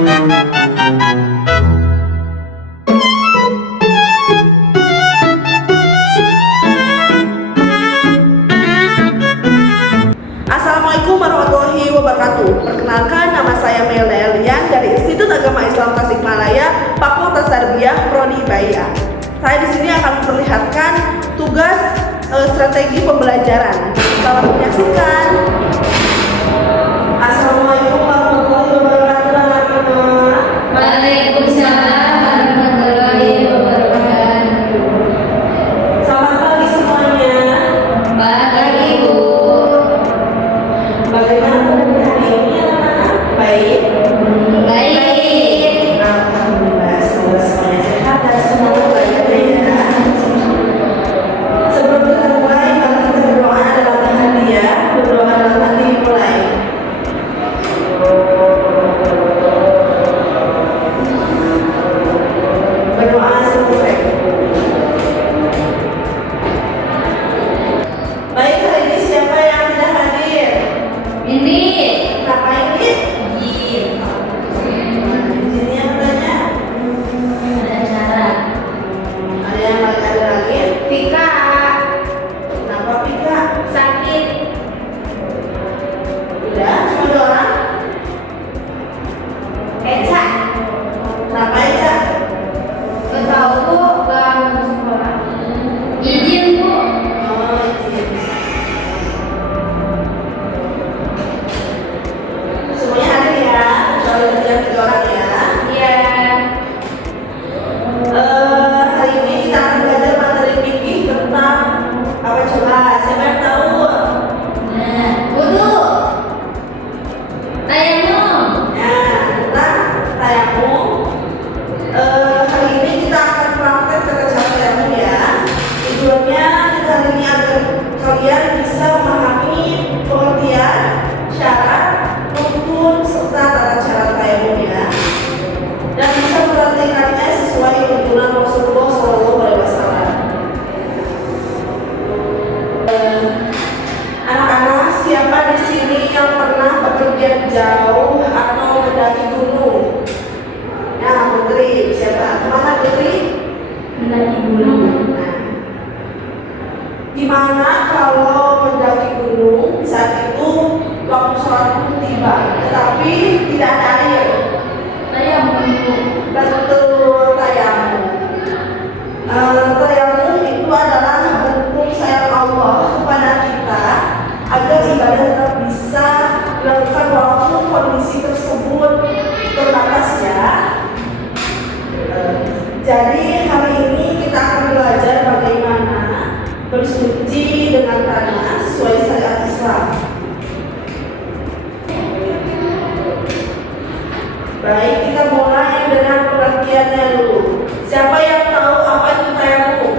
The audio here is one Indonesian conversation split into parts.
Assalamualaikum warahmatullahi wabarakatuh. Perkenalkan, nama saya Melda Elian dari Institut Agama Islam Tasikmalaya, Fakultas Tarbiyah Prodi Baia. Saya di sini akan memperlihatkan tugas strategi pembelajaran. Selamat menyaksikan. Assalamualaikum warahmatullahi wabarakatuh. Waalaikumsalam warahmatullahi wabarakatuh. Selamat pagi semuanya. Pagi Bu. Bagaimana hari ini anak-anak? Baik. Baik. Alhamdulillah, semoga semuanya sehat dan semoga belajar ya. Sebelum kita mulai, mari kita berdoa dalam hati ya. Berdoa dalam hati mulai. Berdoa selesai. Baik, hari ini siapa yang tidak hadir? Ini Kenapa ini? Jin. Izinnya bertanya. Ada acara. Ada yang ada lagi? Tika Kenapa Pika? sakit. Udah, cuma 2 orang. Eca. Kenapa Eca? Gak tahu Bu, gak mau sekolah. Izin Bu. Oh, izin. Semuanya hadir ya, kecuali yang 3 orang ya. Iya. Hari ini kita akan belajar materi fikih tentang apa coba? Siapa yang tahu? Nah, wudu. Tayamum. Nah, tentang tayamum. Hari ini kita akan praktek tata cara tayamum ya. Tujuannya kita hari ini agar kalian bisa memahami pengertian, syarat, rukun serta tata cara tayamum ya, dan bisa mempraktikkannya sesuai tuntunan Rasulullah SAW. Anak-anak, siapa di sini yang pernah bepergian jauh atau mendaki gunung? Ya, Putri, siapa? Kemana Putri? Mendaki gunung. Nah, gimana kalau mendaki gunung saat itu waktu sholat pun tiba, tetapi tidak ada air? Tayamum Bu. Betul, tayamum. Tayamum itu adalah bentuk sayang Allah kepada kita agar ibadah tetap bisa dilakukan walaupun kondisi tersebut terbatas ya. Jadi hari ini kita akan belajar bagaimana bersuci dengan tanah sesuai syariat Islam. Baik, kita mulai dengan pengertiannya dulu. Siapa yang tahu apa itu tayamum?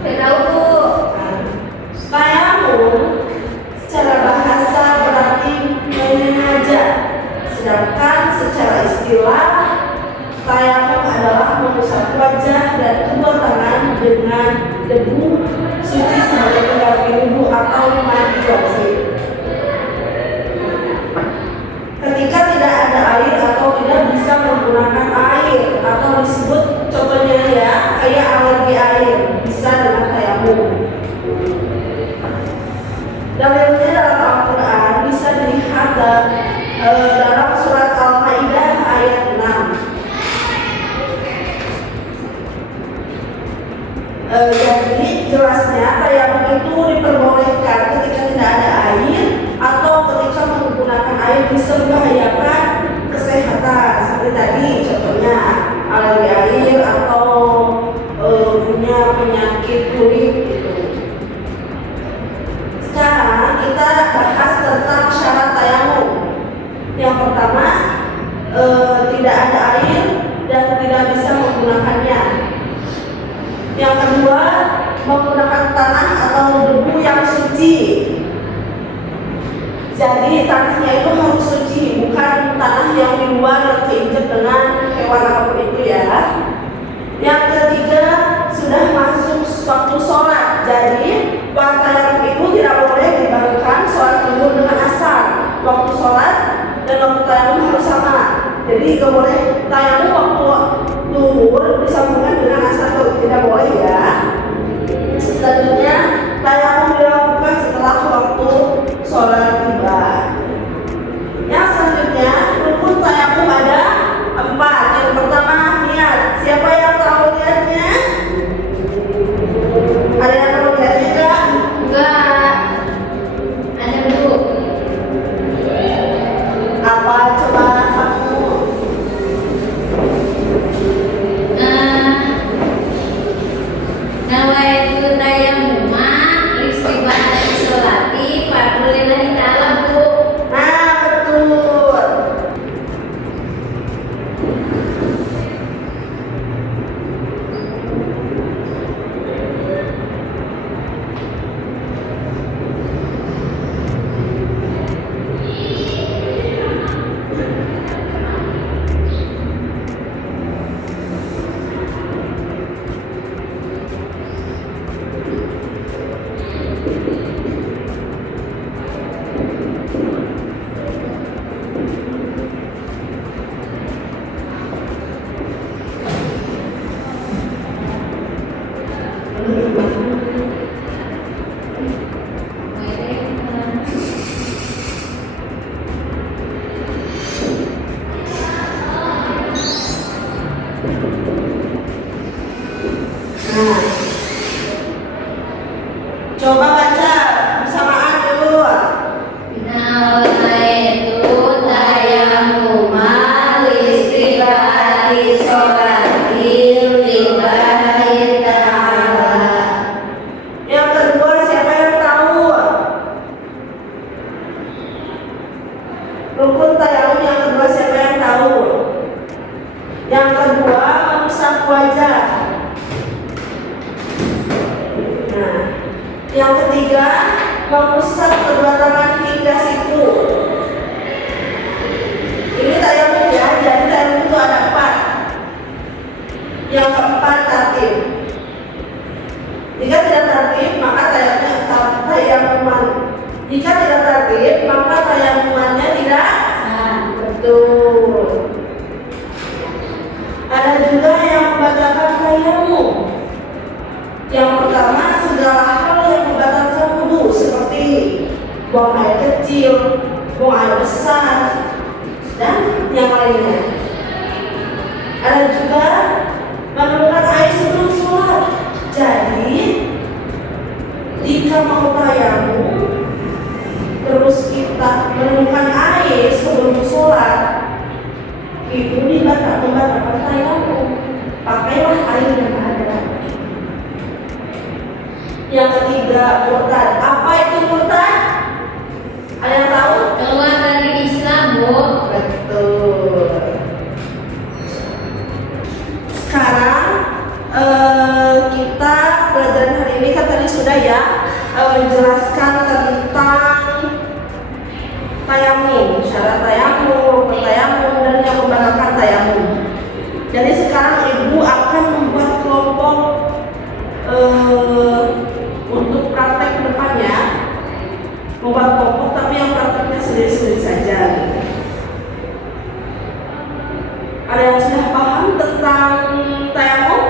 Gak tahu Bu. Tayamum secara bahasa berarti menyengaja, sedangkan secara istilah tayamum adalah mengusap wajah dan kedua tangan dengan debu suci sebagai pengganti wudu atau mandi wajib. Ketika tidak ada air atau tidak bisa menggunakan air atau disebut contohnya ya kayak alergi air bisa dengan tayamum. Dalilnya dalam Al-Quran bisa dilihat dalam surat Al-Maidah ayat 6. Jadi jelasnya tayamum itu diperbolehkan ketika tidak ada air atau ketika menggunakan air bisa membahayakan kesehatan seperti tadi contohnya alergi air atau punya penyakit kulit gitu. Sekarang kita bahas tentang syarat tayamum. Yang pertama tidak ada air dan tidak bisa menggunakannya. Yang kedua, menggunakan tanah atau debu yang suci. Jadi tanahnya itu harus suci, bukan tanah yang di luar yang keinjek dengan hewan apapun itu ya. Yang ketiga, sudah masuk waktu sholat. Jadi pakaian itu tidak boleh dibarengan sholat zuhur dengan asar. Jadi nggak boleh tayamum waktu duhur disambungkan dengan asar, tidak boleh ya. Selanjutnya tayamum dilakukan setelah waktu sholat tiba. Yang selanjutnya rukun tayamum ada 4. Yang pertama niat. Siapa yang tahu niatnya? Ada yang tahu niatnya enggak? Enggak. Ada Bu. Apa coba kamu? Nawaitu tayammuma istibadati sholati fadlillahi ta'ala Bu. Nah betul. Nah, coba baca bersamaan dulu. Nawaitu tayammuma istibadati sholati lillahi ta'ala. Yang kedua siapa yang tahu? Rukun tayamum yang kedua siapa yang tahu? Yang kedua mengusap wajah. Nah, yang ketiga mengusap kedua tangan hingga siku. Ini tayamum ya, jadi tayamum itu ada 4. Yang keempat tertib. Jika tidak tertib maka tayamuman. Jika tidak tertib maka tayamumannya tidak sah. Betul. Ada juga yang membatalkan tayamum. Yang pertama segala hal yang membatalkan wudu seperti buang air kecil, buang air besar, dan yang lainnya. Ada juga memerlukan air sebelum sholat. Jadi jika mau tayamum terus kita memerlukan air sebelum sholat, itu membatalkan tayamum. Pakailah air yang ada. Yang ketiga murtad. Apa itu murtad? Ada yang tahu? Keluar dari Islam Bu. Betul. Sekarang kita pelajaran hari ini kan tadi sudah ya menjelaskan tentang tayamum, syarat tayamum, tayamum dan yang membatalkan tayamum. Jadi sekarang ibu akan membuat kelompok untuk praktek depannya, membuat kelompok tapi yang prakteknya sendiri-sendiri saja. Ada yang sudah paham tentang tayamum?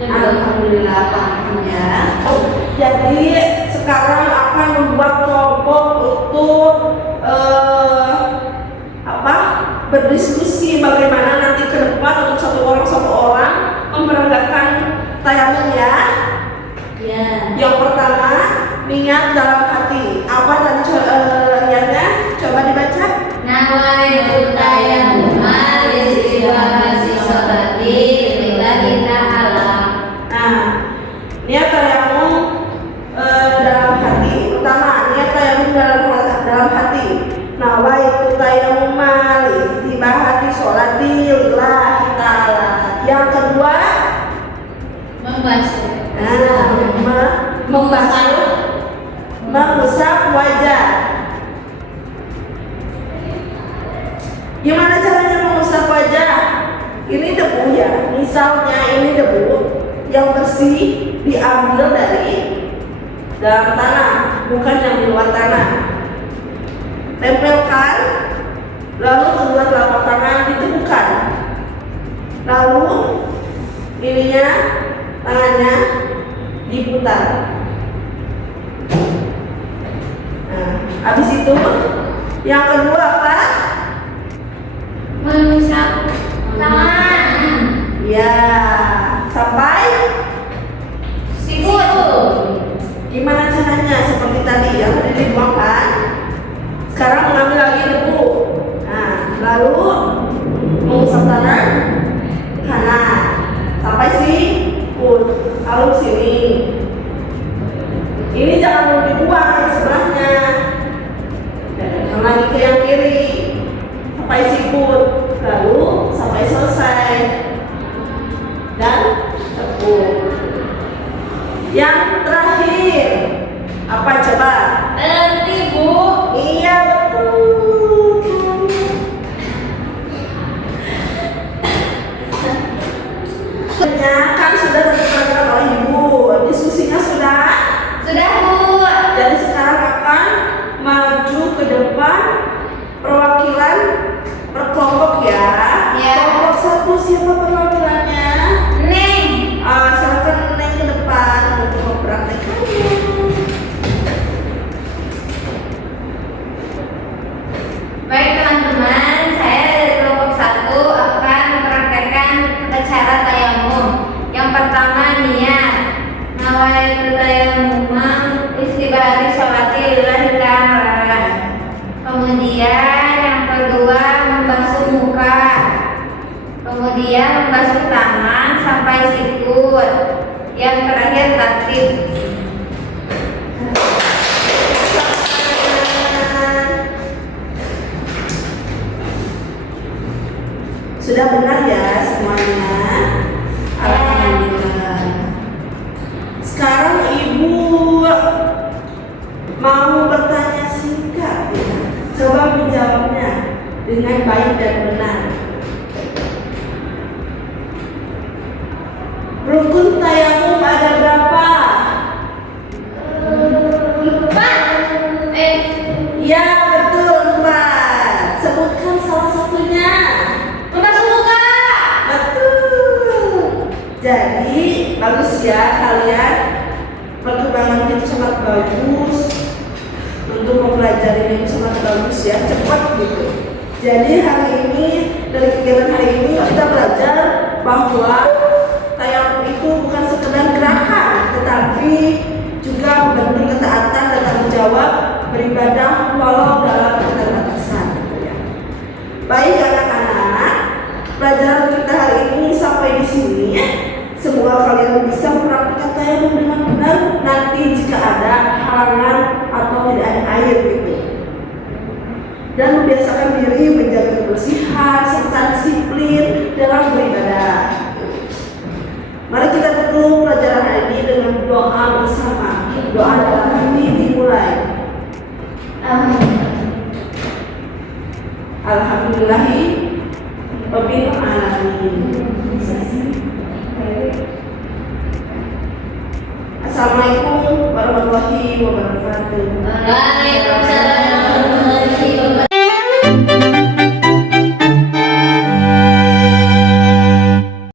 Alhamdulillah paham ya. Jadi sekarang akan membuat kelompok untuk berdiskusi bagaimana nanti ke depan untuk satu orang memperagakan tayamum ya. Ya. Yang pertama niat dalam hati. Apa tadi niatnya? Coba dibaca. Nawaitu tayammuma istibadati sholati lillahi ta'ala. Nah, niat tayamum dalam hati. Pertama, niat tayamum dalam hati. Nawaitu tayammum istibadati sholati lillahi ta'ala. Yang kedua, Membasuh. Mengusap wajah. Gimana caranya mengusap wajah? Ini debu ya. Misalnya ini debu yang bersih diambil dari dalam tanah, bukan yang di luar tanah. Tempelkan Lalu kedua telapak tangan ditemukan. Lalu ininya tangannya diputar. Nah, habis itu yang kedua apa? Mengusap tangan. Ya, sampai Siku. gimana caranya? Seperti tadi yang tadi dibuang kan? Sekarang mengambil lagi debu. Nah, lalu mengusap tangan kanan sampai sikut. Lalu sini. Ini jangan mau dibuang yang sebelahnya. Dan lagi ke yang kiri sampai sikut. Lalu sampai selesai. Dan tepuk. Yang terakhir apa coba? Berhenti, Bu. Iya betul. Kan sudah terjadi oleh ibu. Diskusinya sudah. Sudah, Bu. Jadi sekarang akan maju ke depan perwakilan per kelompok ya. Ya. Kelompok satu siapa perwakilannya? Neng. Silakan naik ke depan untuk mempraktekannya. Baik teman-teman, saya dari kelompok 1 akan mempraktekkan cara tayamum. Yang pertama niat. Nawaitu tayamum istibari sholati lillahi ta'ala. Kemudian yang kedua membasuh muka. Kemudian membasuh tangan sampai sikut. Yang terakhir takbir. Sudah benar ya semuanya? Alhamdulillah. Sekarang ibu mau bertanya singkat ya. Coba menjawabnya dengan baik dan benar. Rukun tayamum ada berapa? 4. Ya betul 4. Sebutkan salah satunya. Membasuh muka. Betul. Jadi bagus ya kalian. Perkembangan itu sangat bagus. Untuk mempelajari itu sangat bagus ya, cepat gitu. Jadi hari ini dari kegiatan hari ini kita belajar bahwa tayamum itu bukan sekedar gerakan, tetapi juga membentuk ketaatan dan tanggung jawab beribadah walau dalam keterbatasan. Gitu ya. Baik anak-anak, pelajaran kita hari ini sampai di sini ya. Semoga kalian bisa mempraktikkan tayamum dengan benar nanti jika ada halangan atau tidak ada air gitu. Dan membiasakan diri menjaga kebersihan serta disiplin dalam beribadah. Mari kita tutup pelajaran hari ini dengan doa bersama. Doa dalam hati dimulai. Alhamdulillahi rabbil alamin. Assalamualaikum warahmatullahi wabarakatuh.